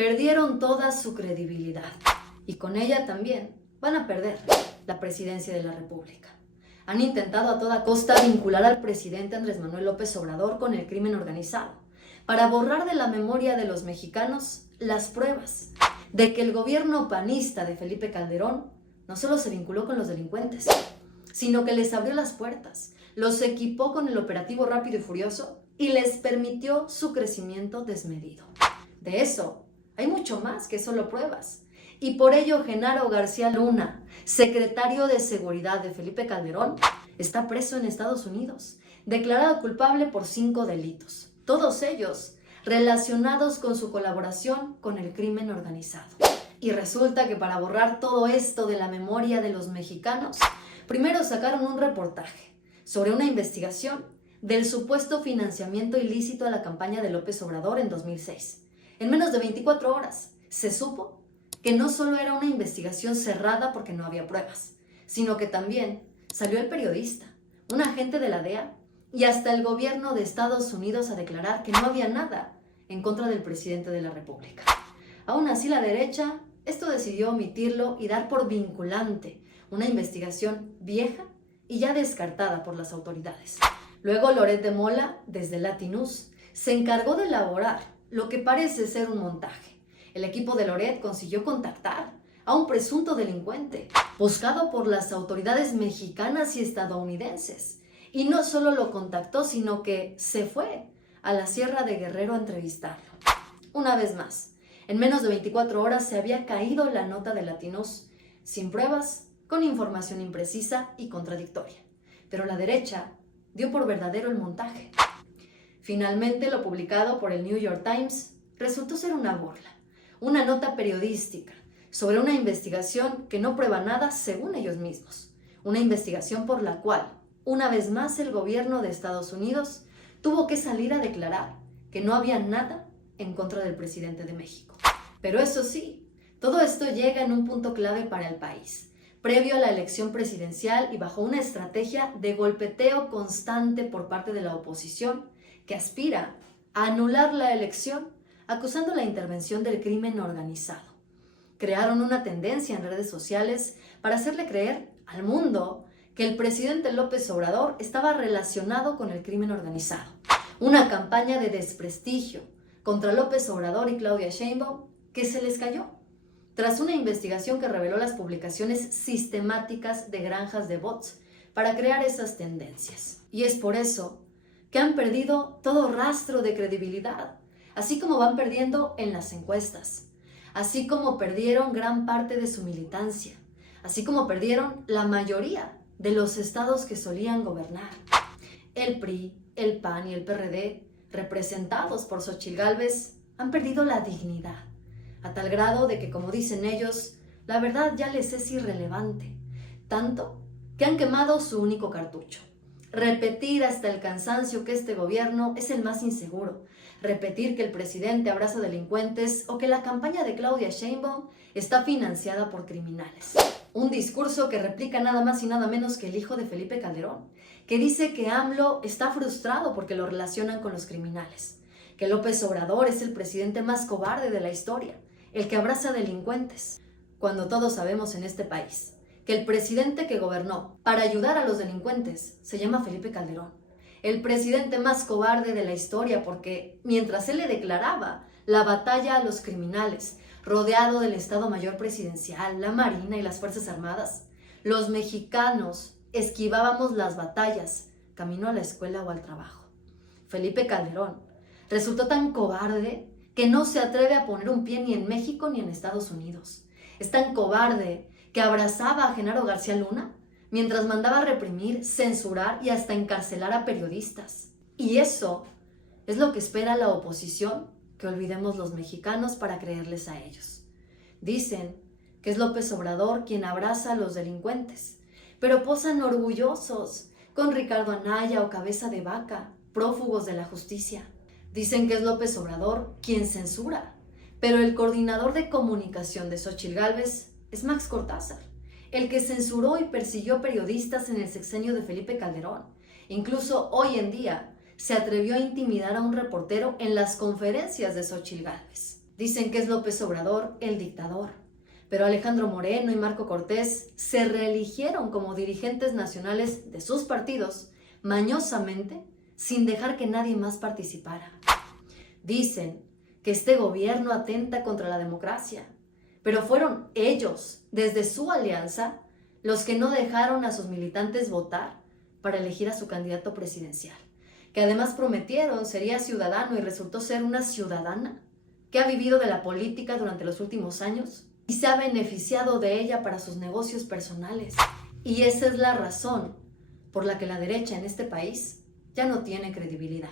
perdieron toda su credibilidad y con ella también van a perder la presidencia de la República. Han intentado a toda costa vincular al presidente Andrés Manuel López Obrador con el crimen organizado para borrar de la memoria de los mexicanos las pruebas de que el gobierno panista de Felipe Calderón no solo se vinculó con los delincuentes, sino que les abrió las puertas, los equipó con el operativo Rápido y Furioso y les permitió su crecimiento desmedido. De eso hay mucho más que solo pruebas. Y por ello Genaro García Luna, secretario de Seguridad de Felipe Calderón, está preso en Estados Unidos, declarado culpable por 5 delitos, todos ellos relacionados con su colaboración con el crimen organizado. Y resulta que para borrar todo esto de la memoria de los mexicanos, primero sacaron un reportaje sobre una investigación del supuesto financiamiento ilícito a la campaña de López Obrador en 2006. En menos de 24 horas se supo que no solo era una investigación cerrada porque no había pruebas, sino que también salió el periodista, un agente de la DEA y hasta el gobierno de Estados Unidos a declarar que no había nada en contra del presidente de la República. Aún así, la derecha decidió omitirlo y dar por vinculante una investigación vieja y ya descartada por las autoridades. Luego Loret de Mola, desde Latinus, se encargó de elaborar lo que parece ser un montaje. El equipo de Loret consiguió contactar a un presunto delincuente, buscado por las autoridades mexicanas y estadounidenses. Y no solo lo contactó, sino que se fue a la Sierra de Guerrero a entrevistarlo. Una vez más, en menos de 24 horas se había caído la nota de Latinus, sin pruebas, con información imprecisa y contradictoria. Pero la derecha dio por verdadero el montaje. Finalmente, lo publicado por el New York Times resultó ser una burla, una nota periodística sobre una investigación que no prueba nada según ellos mismos. Una investigación por la cual, una vez más, el gobierno de Estados Unidos tuvo que salir a declarar que no había nada en contra del presidente de México. Pero eso sí, todo esto llega en un punto clave para el país, previo a la elección presidencial y bajo una estrategia de golpeteo constante por parte de la oposición que aspira a anular la elección acusando la intervención del crimen organizado. Crearon una tendencia en redes sociales para hacerle creer al mundo que el presidente López Obrador estaba relacionado con el crimen organizado. Una campaña de desprestigio contra López Obrador y Claudia Sheinbaum que se les cayó tras una investigación que reveló las publicaciones sistemáticas de granjas de bots para crear esas tendencias. Y es por eso que han perdido todo rastro de credibilidad, así como van perdiendo en las encuestas, así como perdieron gran parte de su militancia, así como perdieron la mayoría de los estados que solían gobernar. El PRI, el PAN y el PRD, representados por Xochitl Gálvez, han perdido la dignidad, a tal grado de que, como dicen ellos, la verdad ya les es irrelevante, tanto que han quemado su único cartucho. Repetir hasta el cansancio que este gobierno es el más inseguro, repetir que el presidente abraza delincuentes o que la campaña de Claudia Sheinbaum está financiada por criminales. Un discurso que replica nada más y nada menos que el hijo de Felipe Calderón, que dice que AMLO está frustrado porque lo relacionan con los criminales, que López Obrador es el presidente más cobarde de la historia, el que abraza delincuentes, cuando todos sabemos en este país que el presidente que gobernó para ayudar a los delincuentes se llama Felipe Calderón, el presidente más cobarde de la historia, porque mientras él le declaraba la batalla a los criminales, rodeado del Estado Mayor Presidencial, la Marina y las Fuerzas Armadas, los mexicanos esquivábamos las batallas camino a la escuela o al trabajo. Felipe Calderón resultó tan cobarde que no se atreve a poner un pie ni en México ni en Estados Unidos. Es tan cobarde que abrazaba a Genaro García Luna mientras mandaba reprimir, censurar y hasta encarcelar a periodistas. Y eso es lo que espera la oposición que olvidemos los mexicanos para creerles a ellos. Dicen que es López Obrador quien abraza a los delincuentes, pero posan orgullosos con Ricardo Anaya o Cabeza de Vaca, prófugos de la justicia. Dicen que es López Obrador quien censura, pero el coordinador de comunicación de Xochitl Gálvez es Max Cortázar, el que censuró y persiguió periodistas en el sexenio de Felipe Calderón. Incluso hoy en día se atrevió a intimidar a un reportero en las conferencias de Xochitl Gálvez. Dicen que es López Obrador el dictador, pero Alejandro Moreno y Marco Cortés se reeligieron como dirigentes nacionales de sus partidos, mañosamente, sin dejar que nadie más participara. Dicen que este gobierno atenta contra la democracia, pero fueron ellos, desde su alianza, los que no dejaron a sus militantes votar para elegir a su candidato presidencial, que además prometieron sería ciudadano y resultó ser una ciudadana que ha vivido de la política durante los últimos años y se ha beneficiado de ella para sus negocios personales. Y esa es la razón por la que la derecha en este país ya no tiene credibilidad.